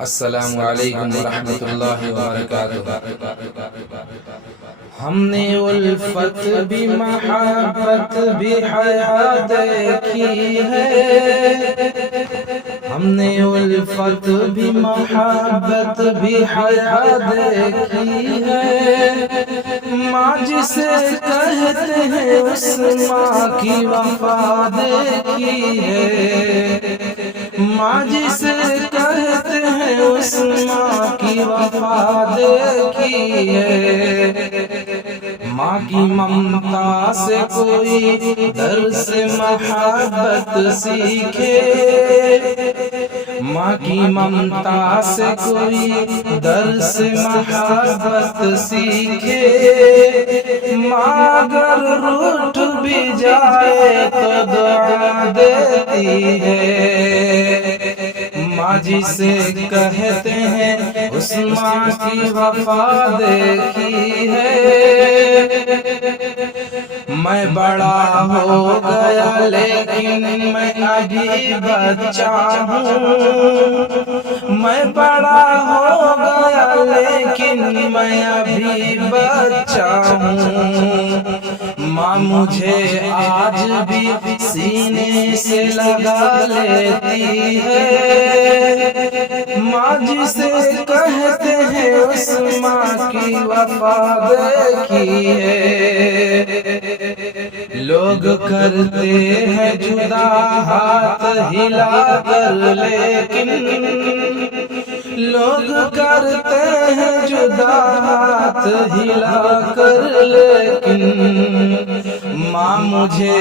अस्सलामु अलैकुम वरहमतुल्लाहि वबरकातुहू। हमने उल्फत भी महब्बत भी हया देखी है, हमने उल्फत भी महब्बत भी हया देखी है। माँ जिसे कहते हैं उस माँ की वफा देखी है, माँ जिसे कहते हैं उस माँ की वफा देखी है। माँ की ममता से कोई दर्स मोहब्बत सीखे, माँ की ममता से कोई दर्स मोहब्बत सीखे। माँ अगर रूठ भी जाए तो दुआ देती है, माँ जिसे कहते हैं उस माँ की वफा देखी है। मैं बड़ा हो गया लेकिन मैं अभी बच्चा हूँ, मैं बड़ा हो गया लेकिन मैं अभी बच्चा हूँ। माँ मुझे आज भी सीने से लगा लेती है, माँ जिसे कहते हैं उस माँ की वफा देखी है। लोग करते हैं जुदा हाथ हिला कर, लेकिन लोग करते हैं जुदा हाथ हिला कर, लेकिन माँ मुझे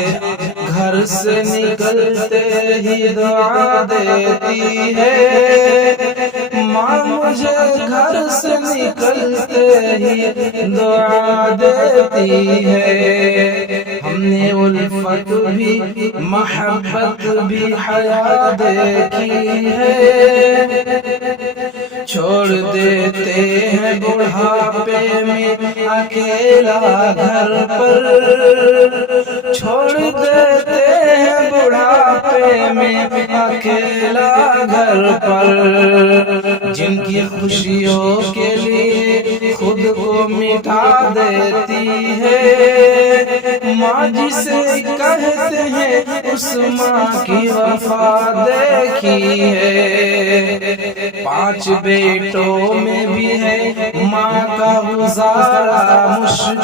घर से निकलते ही दुआ देती है, माँ मुझे घर से निकलते ही दुआ देती है। हमने उल्फत भी मोहब्बत भी हया देखी है। छोड़ देते हैं बुढ़ापे में अकेला घर पर, छोड़ देते हैं बुढ़ापे में अकेला घर पर। जिनकी खुशियों के लिए खुद को मिटा देती है, माँ जिसे कहते हैं उस माँ की वफा देखी है। 5 बेटों में भी है माँ का गुजारा मुश्किल।